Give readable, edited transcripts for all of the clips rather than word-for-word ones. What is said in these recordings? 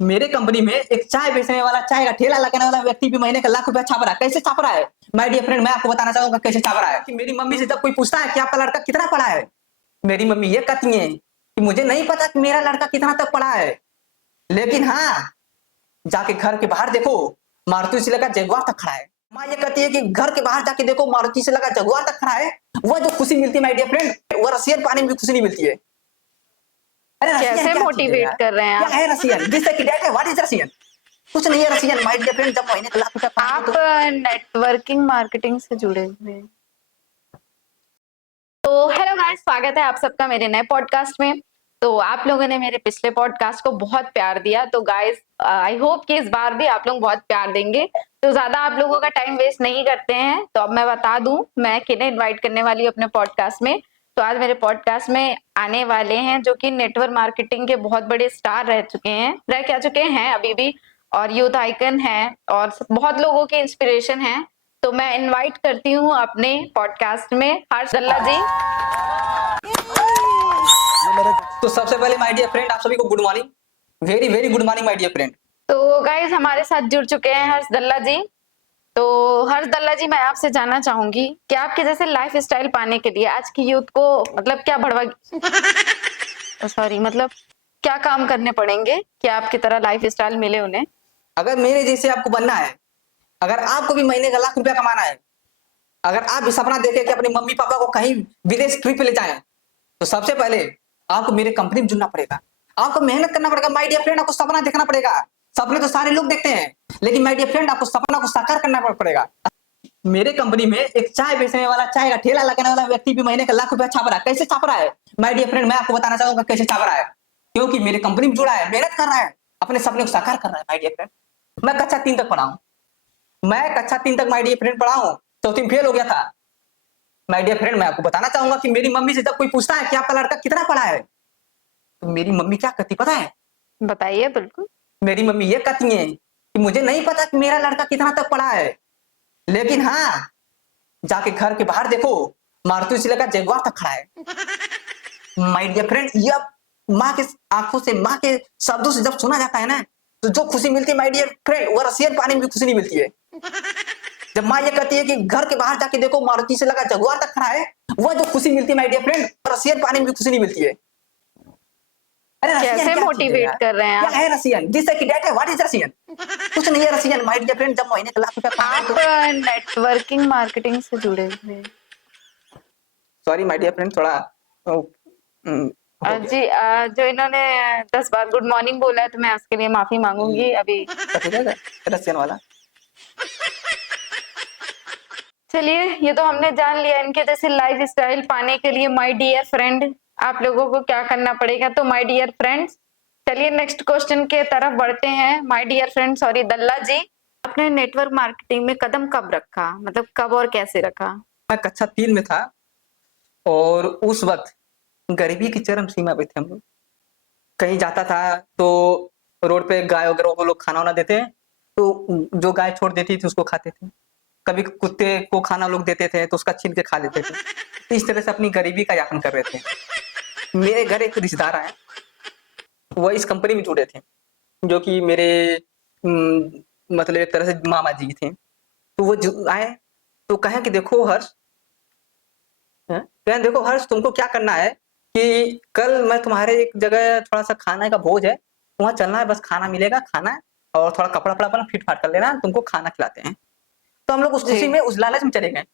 मेरे कंपनी में एक चाय बेचने वाला, चाय का ठेला लगाने वाला व्यक्ति भी महीने का लाख रुपया छाप रहा है। कैसे छाप रहा है माय डियर फ्रेंड, मैं आपको बताना चाहूंगा कैसे छाप रहा है। कि मेरी मम्मी से जब कोई पूछता है कि आपका लड़का कितना पढ़ा है, मेरी मम्मी ये कहती है कि मुझे नहीं पता कि मेरा लड़का कितना तक पढ़ा है, लेकिन हाँ, जाके घर के बाहर देखो, मारुति से लगा जगुआर तक खड़ा है। माँ ये कहती है कि घर के बाहर जाके देखो, मारुति से लगा जगुआर तक खड़ा है। वह जो खुशी मिलती है माय डियर फ्रेंड, वो रसियन पानी में भी खुशी नहीं मिलती है। अरे रसियन कैसे क्या चीज है मोटिवेट यार? कर रहे हैं क्या आप? है रसियन? जिससे कि डेट है, व्हाट इज रसियन? कुछ नहीं है रसियन माय डियर फ्रेंड। जब महीने का लाख रुपया कमाओगे आप तो नेटवर्किंग मार्केटिंग से जुड़े हुए हैं। तो हेलो गाइस, स्वागत है आप सबका मेरे नए पॉडकास्ट में। तो आप लोगों ने मेरे पिछले पॉडकास्ट को बहुत प्यार दिया, तो गाइस आई होप कि इस बार भी आप लोग बहुत प्यार देंगे। तो ज्यादा आप लोगों का टाइम वेस्ट नहीं करते हैं, तो अब मैं बता दूं मैं किन्हें इनवाइट करने वाली हूँ अपने पॉडकास्ट में। तो आज मेरे पॉडकास्ट में आने वाले हैं जो कि नेटवर्क मार्केटिंग के बहुत बड़े स्टार रह क्या चुके हैं अभी भी, और यूथ आइकन है और बहुत लोगों के इंस्पिरेशन है। तो मैं इनवाइट करती हूँ अपने पॉडकास्ट में हर्ष दल्ला जी। तो सबसे पहले माय डियर फ्रेंड, आप सभी को good morning, very very good morning my dear friend. तो गाइज हमारे साथ जुड़ चुके हैं हर्ष दल्ला जी। तो हर्ष दल्ला जी, मैं आपसे जानना चाहूंगी कि आपके जैसे लाइफ स्टाइल पाने के लिए आज की यूथ को मतलब क्या सॉरी मतलब क्या काम करने पड़ेंगे कि आपकी तरह लाइफ स्टाइल मिले उन्हें? अगर मेरे जैसे आपको बनना है, अगर आपको भी महीने का लाख रुपया कमाना है, अगर आप भी सपना देखें कि अपने मम्मी पापा को कहीं विदेश ट्रिप पे ले जाएं, तो सबसे पहले आपको मेरे कंपनी में जुड़ना पड़ेगा। आपको मेहनत करना पड़ेगा माय डियर फ्रेंड। आपको सपना देखना पड़ेगा। सपने तो सारे लोग देखते हैं, लेकिन माय डियर फ्रेंड आपको सपना को साकार करना पड़ेगा। मेरे कंपनी में एक चाय बेचने वाला, चाय का ठेला लगाने वाला व्यक्ति भी महीने का लाख रुपया छाप रहा है। कैसे छाप रहा है माय डियर फ्रेंड, मैं आपको बताना चाहूंगा कैसे छाप रहा है। क्योंकि मेरे कंपनी में जुड़ा है, मेहनत कर रहा है, अपने सपने को साकार कर रहा है माय डियर फ्रेंड। मैं कक्षा 3 तक पढ़ा हूं। मैं कक्षा 3 तक माय डियर फ्रेंड पढ़ा हूं, चौथी में फेल हो गया था। माय डियर फ्रेंड, मैं आपको बताना चाहूंगा कि मेरी मम्मी से जब कोई पूछता है कि आपका लड़का कितना पढ़ा है, तो मेरी मम्मी क्या कहती पता है? बताइए। बिल्कुल। मेरी मम्मी ये कहती है कि मुझे नहीं पता कि मेरा लड़का कितना तक पढ़ा है, लेकिन हाँ, जाके घर के बाहर देखो, मारुति से लगा जगुआर तक खड़ा है। माय डियर फ्रेंड, यह माँ के आंखों से, माँ के शब्दों से जब सुना जाता है ना, तो जो खुशी मिलती है माय डियर फ्रेंड, वो रसियन पानी में भी खुशी नहीं मिलती है। जब माँ ये कहती है कि घर के बाहर जाके देखो, मारुति से लगा जगुआर तक खड़ा है, वह जो खुशी मिलती है माय डियर फ्रेंड, रसियन पानी में भी खुशी नहीं मिलती है। अरे रसियन कैसे क्या चीज है मोटिवेट यार? कर रहे हैं क्या आप? है रसियन? जिससे कि डेट है, व्हाट इज रसियन? कुछ नहीं है रसियन माय डियर फ्रेंड। जब महीने का लाख रुपया आप कमाओगे तो नेटवर्किंग मार्केटिंग से जुड़े हुए हैं। सॉरी माय डियर फ्रेंड, थोड़ा हो गया। जी, जो इन्होंने 10 बार गुड मॉर्निंग बोला है तो मैं उसके लिए माफी मांगूंगी अभी। कट हो जाएगा रसियन वाला। चलिए, ये तो हमने जान लिया इनके जैसे लाइफ स्टाइल पाने के लिए माय डियर फ्रेंड आप लोगों को क्या करना पड़ेगा। तो माय डियर फ्रेंड्स, चलिए नेक्स्ट क्वेश्चन के तरफ बढ़ते हैं। माय डियर फ्रेंड, सॉरी दल्ला जी, आपने नेटवर्क मार्केटिंग में कदम कब रखा, मतलब कब और कैसे रखा? मैं कक्षा 3 में था, और उस वक्त गरीबी की चरम सीमा पे थे हम लोग। कहीं जाता था तो रोड पे गाय वगैरह को लोग खाना वाना देते हैं, तो जो गाय छोड़ देती थी उसको खाते थे। कभी कुत्ते को खाना लोग देते थे तो उसका छीन के खा लेते थे। तो इस तरह से अपनी गरीबी का यापन कर रहे थे। मेरे घर एक रिश्तेदार आए, वो इस कंपनी में जुड़े थे, जो कि मेरे मतलब एक तरह से मामा जी थे। तो वो आए तो कहे कि देखो हर्ष, कहे देखो हर्ष, तुमको क्या करना है कि कल मैं तुम्हारे एक जगह थोड़ा सा खाने का भोज है, वहां चलना है, बस खाना मिलेगा, खाना है, और थोड़ा कपड़ा वपड़ा अपना फिट फाट कर लेना, तुमको खाना खिलाते हैं। तो हम लोग उस खुशी में, उस लालच में चले गए,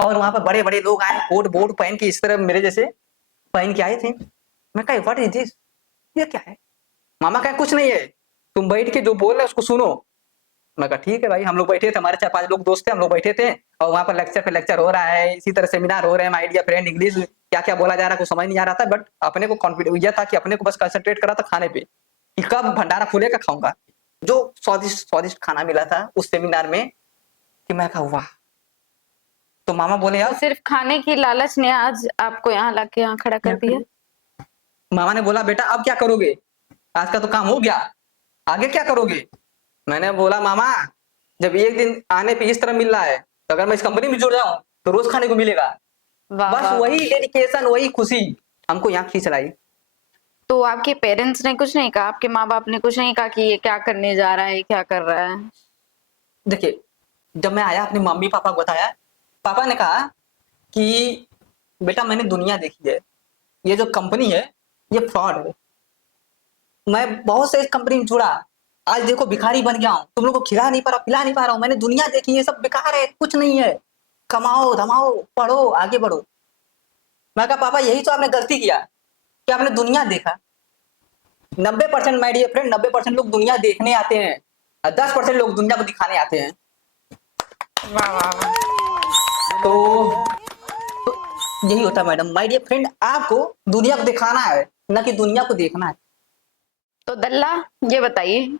और वहां पर बड़े बड़े लोग आए, कोट बोर्ड पहन के, इस तरह मेरे जैसे पहन के आए थे। मैं कहा व्हाट इज दिस, ये क्या है? मामा कहे कुछ नहीं है, तुम बैठ के जो बोल रहे उसको सुनो। मैं कहा ठीक है भाई। हम लोग बैठे थे, हमारे 4-5 लोग दोस्त थे, हम लोग बैठे थे, और वहां पर लेक्चर पे लेक्चर हो रहा है, इसी तरह सेमिनार हो रहे हैं माय डियर फ्रेंड। इंग्लिश क्या क्या बोला जा रहा है कुछ समझ नहीं आ रहा था, बट अपने को कॉन्फिडेंस यह था कि अपने को बस कंसंट्रेट करा था खाने पे, कि कब भंडारा खुलेगा खाऊंगा। जो स्वादिष्ट स्वादिष्ट खाना मिला था उस सेमिनार में, कि मैं कहा वाह। तो मामा बोले तो यार, सिर्फ खाने की लालच ने आज आपको यहाँ लाके यहाँ खड़ा कर दिया? मामा ने बोला बेटा अब क्या करोगे, आज का तो काम हो गया, आगे क्या करोगे? मैंने बोला मामा, जब एक दिन आने पे इस तरह मिल रहा है, तो अगर मैं इस कंपनी में जुड़ जाऊं तो रोज खाने को मिलेगा। वाह बस वाह वाह। वही डेडिकेशन, वही खुशी हमको यहाँ खींच लाई। तो आपके पेरेंट्स ने कुछ नहीं कहा, आपके माँ बाप ने कुछ नहीं कहा कि ये क्या करने जा रहा है, क्या कर रहा है? देखिए, जब मैं आया अपने मम्मी पापा को बताया, पापा ने कहा कि बेटा मैंने दुनिया देखी है, ये जो कंपनी है ये फ्रॉड है। मैं बहुत से इस कंपनी में जुड़ा, आज देखो भिखारी बन गया हूँ, तुम लोग को खिला नहीं पा रहा, पिला नहीं पा रहा हूँ। मैंने दुनिया देखी, ये सब बेकार है, कुछ नहीं है, कमाओ धमाओ पढ़ो आगे बढ़ो। मैं कहा पापा यही तो आपने गलती किया कि आपने दुनिया देखा। 90% माय डियर फ्रेंड, 90% लोग दुनिया देखने आते हैं और 10% लोग दुनिया को दिखाने आते हैं। वाह वाह वाह। तो, तो यही होता है मैडम। माय डियर फ्रेंड, आपको दुनिया को दिखाना है, न कि दुनिया को देखना है। तो दल्ला ये बताइए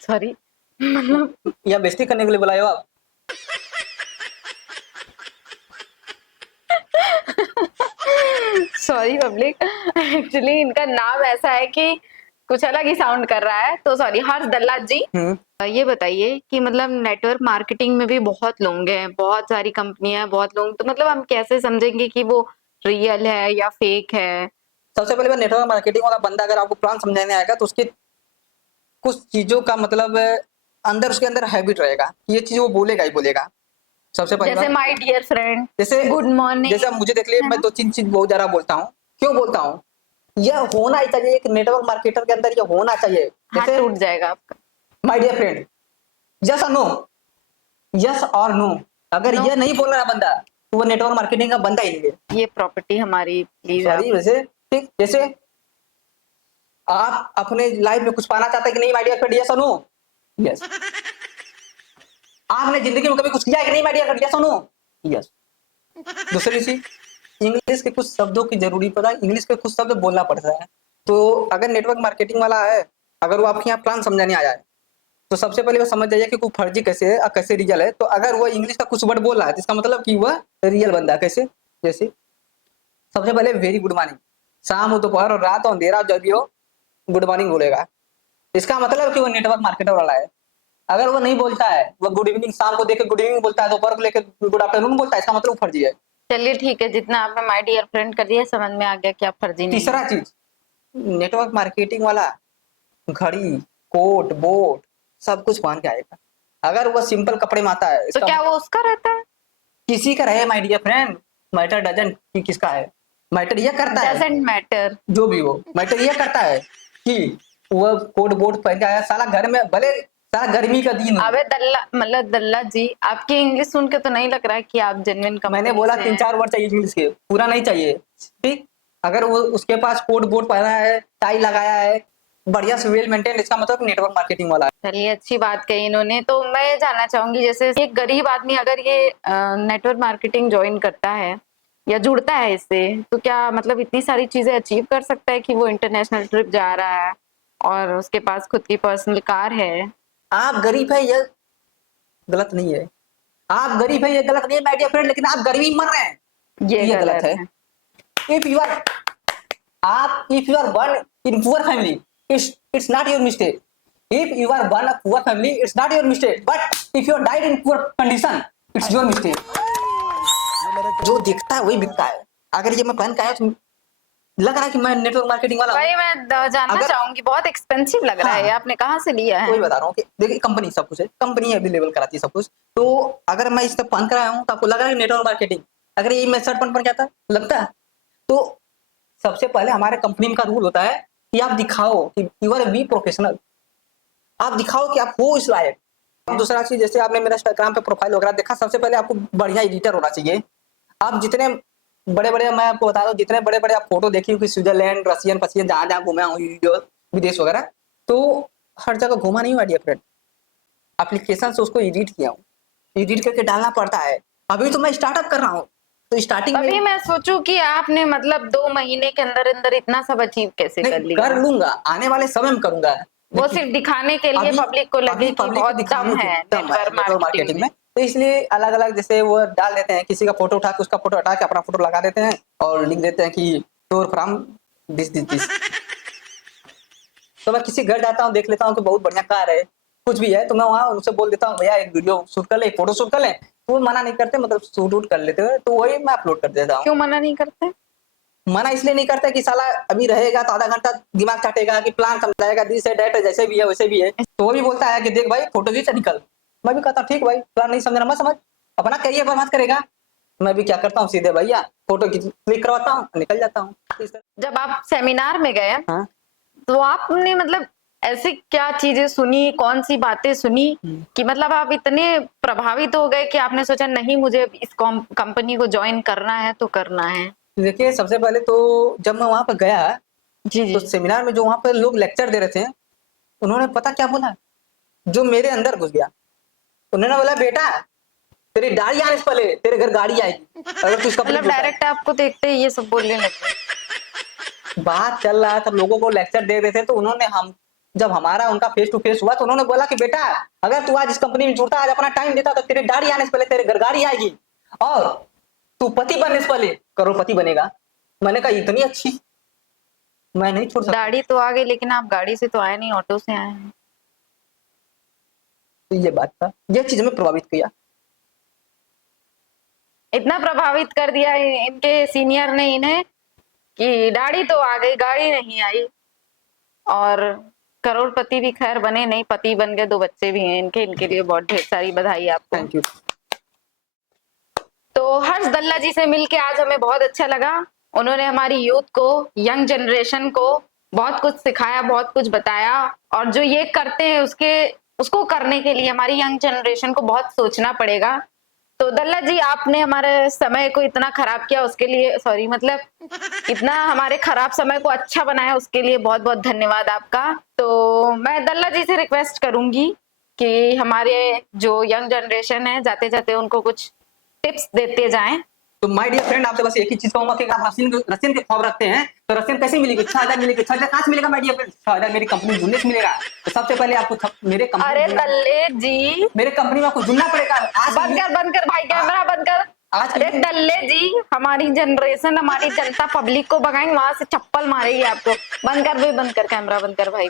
सॉरी मतलब या बेइज्जती करने के लिए बुलाए हो आप? सॉरी पब्लिक, एक्चुअली इनका नाम ऐसा है कि कुछ अलग ही साउंड कर रहा है, तो सॉरी। हर्ष दल्ला जी, ये बताइए कि मतलब नेटवर्क मार्केटिंग में भी बहुत लोग हैं, बहुत सारी कंपनियां हैं, बहुत लोग, तो मतलब हम कैसे समझेंगे कि वो रियल है या फेक है? सबसे पहले मैं नेटवर्क मार्केटिंग वाला बंदा अगर आपको प्लान समझाने आएगा तो उसके कुछ चीजों का मतलब अंदर, उसके अंदर हैबिट रहेगा, ये चीज वो बोलेगा ही बोलेगा। सबसे पहली जैसे बात, माय डियर फ्रेंड, जैसे गुड मॉर्निंग, जैसे आप मुझे देख लिए, है मैं ना? 2-3 चीज बहुत ज्यादा बोलता हूँ। क्यों बोलता हूँ? यह होना ही चाहिए, एक नेटवर्क मार्केटर के अंदर ये होना चाहिए। हाथ जैसे टूट जाएगा आपका। माय डियर फ्रेंड, यस और नो, यस और नो। अगर नो, ये नहीं बोल रहा बंदा तो वो नेटवर्क मार्केटिंग का बंदा ही नहीं है। ये प्रॉपर्टी हमारी, प्लीज आप। सॉरी, वैसे ठीक, जैसे आप अपने लाइफ में कुछ पाना चाहते हैं कि नहीं माय डियर फ्रेंड, यस और नो? यस। आपने जिंदगी में कभी कुछ किया है कि नहीं माय डियर फ्रेंड, यस और नो? यस। दूसरी चीज, इंग्लिश के कुछ शब्दों की जरूरी पता है, इंग्लिश के कुछ शब्द बोलना पड़ता है। तो अगर नेटवर्क मार्केटिंग वाला है, अगर वो आपके यहाँ प्लान समझाने आ जाए, तो सबसे पहले वो समझ जाइए कि कोई फर्जी कैसे है और कैसे रियल है। तो अगर वो इंग्लिश का कुछ वर्ड बोल रहा है तो इसका मतलब कि वह रियल बंदा है। कैसे? जैसे सबसे पहले वेरी गुड मॉर्निंग, शाम हो दोपहर और रात हो अंधेरा हो जब भी हो गुड मॉर्निंग बोलेगा, इसका मतलब कि वो नेटवर्क मार्केटर वाला है। अगर वो नहीं बोलता है, वो गुड इवनिंग शाम को देकर गुड इवनिंग बोलता है, दोपहर को लेकर गुड आफ्टरनून बोलता है, इसका मतलब वो फर्जी है। चलिए ठीक है, जितना आपने माय डियर फ्रेंड कर दिया समझ में आ गया कि आप फर्जी नहीं तीसरा है। चीज, नेटवर्क मार्केटिंग वाला घड़ी, कोट, बोट सब कुछ पहन के आएगा। अगर वो सिंपल कपड़े में आता है, तो इसका क्या वो उसका रहता है? किसी का रहे my dear friend, matter doesn't कि किसका है। मैटर यह करता है, डजेंट मैटर। जो भी हो, मैटर यह करता है कि वो कोट बोट पहन के आया, साला घर में भले साला गर्मी का दिन हो। अबे दल्ला, मतलब दल्ला जी, आपकी इंग्लिश सुन के तो नहीं लग रहा है कि आप जेन्युइन मैंने कंपनी बोला से तीन हैं। चार वर्ड चाहिए इंग्लिश के, पूरा नहीं चाहिए। ठीक, अगर वो उसके पास कोट बोट पहना है, टाई लगाया है, बढ़िया से वेल मेंटेन, इसका मतलब नेटवर्क मार्केटिंग वाला है। चलिए अच्छी बात कही इन्होंने। तो मैं ये जानना चाहूंगी, जैसे एक गरीब आदमी अगर ये नेटवर्क मार्केटिंग ज्वाइन करता है या जुड़ता है इससे, तो क्या मतलब इतनी सारी चीजें अचीव कर सकता है कि वो इंटरनेशनल ट्रिप जा रहा है और उसके पास खुद की पर्सनल कार है? आप गरीब है ये गलत नहीं है, आप गरीब है ये गलत नहीं है माय डियर फ्रेंड, लेकिन आप गरीबी मर रहे हैं, ये ये गलत गलत है। है। इफ यू आर आप if you are born in poor family, it's not your mistake. If you are born a poor family, it's not your mistake, but if you died in poor condition, it's your mistake. जो दिखता है वही बिकता है। अगर ये मैं पहन के आया तो लग रहा है कि मैं नेटवर्क मार्केटिंग वाला हूँ। भाई मैं जानना अगर चाहूंगी, बहुत एक्सपेंसिव लग रहा है ये, हाँ, आपने कहाँ से लिया है? वही बता रहा हूँ कि देखिए कंपनी सब कुछ है, कंपनी अवेलेबल कराती है सब कुछ। तो अगर मैं इस तक पहन कर आया हूँ तो आपको लग रहा है नेटवर्क मार्केटिंग, अगर ये मैं शर्ट पहन के आता लगता है। तो सबसे पहले हमारे कंपनी का रूल होता है कि आप दिखाओ कि यू आर बी प्रोफेशनल, आप दिखाओ कि आप हो इस लायक। दूसरा चीज, जैसे आपने मेरा इंस्टाग्राम पे प्रोफाइल वगैरह देखा, सबसे पहले आपको बढ़िया एडिटर होना चाहिए। आप जितने बड़े बड़े, मैं आपको बता दूं, जितने बड़े बड़े आप फोटो देखी कि स्विट्जरलैंड, रशियन पसियन, जहां जहां घूमा हूँ, विदेश वगैरह, तो हर जगह घूमा नहीं हुआ डियर फ्रेंड। एप्लीकेशन से उसको एडिट किया हूँ, एडिट करके डालना पड़ता है। अभी तो मैं स्टार्टअप कर रहा हूँ, तो स्टार्टिंग अभी में मैं सोचूं कि आपने मतलब 2 महीने के अंदर अंदर इतना सब अचीव कैसे कर नहीं लिया? कर लूंगा, आने वाले समय में करूंगा, वो लेकिन सिर्फ दिखाने के लिए अभी पब्लिक को अभी लगे कि पब्लिक को बहुत दम दिखाने के है दम है नेटवर्क नेटवर्क मार्केटिंग मार्केटिंग में। में। तो इसलिए अलग अलग जैसे वो डाल देते हैं, किसी का फोटो उठा के उसका फोटो हटा के अपना फोटो लगा देते हैं और लिख देते हैं कि store from this this this. तो मैं किसी घर जाता हूँ, देख लेता हूँ कि बहुत बढ़िया कार है, कुछ भी है, तो मैं वहाँ उनसे बोल देता हूँ भैया एक वीडियो शूट कर ले, एक फोटो शूट कर ले। तो वो मना नहीं करते, मतलब शूट वूट कर लेते हैं, तो वही मैं अपलोड कर देता हूँ। क्यों मना नहीं करते? मना इसलिए नहीं करते कि साला अभी रहेगा तो आधा घंटा दिमाग चाटेगा कि प्लान समझाएगा, दिस है डेट है, जैसे भी है वैसे भी है। तो वो भी बोलता है कि देख भाई फोटो खींच निकल। मैं भी कहता हूँ ठीक भाई, प्लान नहीं समझना मत समझ, अपना करियर बर्बाद करेगा। मैं भी क्या करता हूँ, सीधे भैया फोटो क्लिक करवाता हूँ, निकल जाता हूँ। जब आप सेमिनार में गए हाँ तो आपने मतलब ऐसी क्या चीजें सुनी, कौन सी बातें सुनी कि मतलब आप इतने प्रभावित हो गए कि आपने सोचा नहीं मुझे इस कंपनी को ज्वाइन करना है तो करना है? देखिए, सबसे पहले तो जब मैं वहां पर गया जी तो जी। सेमिनार में जो वहां पर लोग लेक्चर दे रहे थे, उन्होंने पता क्या बोला, जो मेरे अंदर घुस गया। उन्होंने बोला बेटा तेरी दाढ़ी आने से पहले तेरे घर गाड़ी आएगी अगर तू इस कंपनी में मतलब जुड़ता है। डायरेक्ट आपको देखते ही ये सब बोलने लगे? बात चल रहा था, लोगों को लेक्चर दे रहे थे, तो उन्होंने हम जब हमारा उनका फेस टू फेस हुआ तो उन्होंने बोला कि बेटा अगर तू आज इस कंपनी में जुड़ता, आज अपना टाइम देता, तो तेरी दाढ़ी आने से पहले तेरे घर गाड़ी आएगी और तू पति बनने से पहले करोड़पति बनेगा। मैंने कहा इतनी अच्छी, मैं नहीं छोड़ सकता। दाढ़ी तो आ गई लेकिन आप गाड़ी से तो आए नहीं, ऑटो से आए हैं। तो ये बात था, ये चीज हमें प्रभावित किया। इतना प्रभावित कर दिया इनके सीनियर ने इन्हें कि दाढ़ी तो आ गई, गाड़ी नहीं आई। और करोड़पति भी खैर बने नहीं, पति बन गए, 2 बच्चे भी हैं इनके। इनके लिए बहुत ढेर सारी बधाई आपको। Thank you. तो हर्ष दल्ला जी से मिलके आज हमें बहुत अच्छा लगा। उन्होंने हमारी यूथ को, यंग जनरेशन को बहुत कुछ सिखाया, बहुत कुछ बताया। और जो ये करते हैं उसको करने के लिए हमारी यंग जनरेशन को बहुत सोचना पड़ेगा। तो दल्ला जी, आपने हमारे समय को इतना खराब किया उसके लिए, सॉरी मतलब इतना हमारे खराब समय को अच्छा बनाया उसके लिए बहुत बहुत धन्यवाद आपका। तो मैं दल्ला जी से रिक्वेस्ट करूंगी कि हमारे जो यंग जनरेशन है, जाते जाते उनको कुछ टिप्स देते जाएं। तो माय डियर फ्रेंड, आपसे बस एक ही चीज कहूंगा कि आप रशियन के ख्वाब रखते हैं तो रशियन कैसे मिलेगी? 6,000 मिलेगी। 6,000 कहाँ से मिलेगा माय डियर फ्रेंड? 6,000 मेरी कंपनी में जुड़ने से मिलेगा। तो सबसे पहले आपको मेरे कंपनी अरे दल्ले जी, मेरे कंपनी में आपको जुड़ना पड़ेगा। आज बंद कर भाई, कैमरा बंद कर। आज अरे दल्ले जी, हमारी जनरेशन, हमारी जनता पब्लिक को भगाएंगे, वहां से चप्पल मारेगी आपको। बंद कर भाई, बंद कर, कैमरा बंद कर भाई।